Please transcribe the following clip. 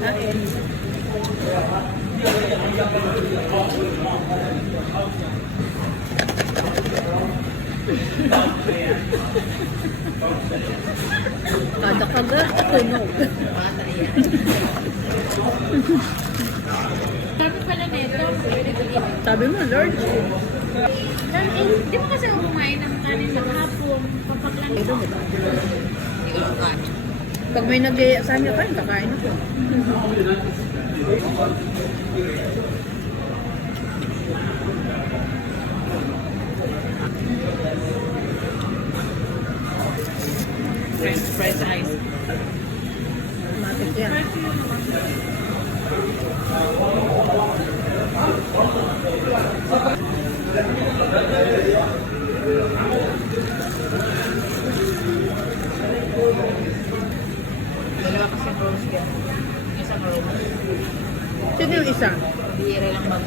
Kain. Kada-kada, tunog. Sabi pala nito, Sabi mo, Lord. di ba kasi ako kumain ng kanin maghapon, papaklan Ito, ko. diba? Hindi ko lang kain. Pag may nag-iaya sa amin, kakain ako. French fries. Matik yan. Dalawa kasi rolls yan. Isang roll. Sino yung isa? Bihira lang mag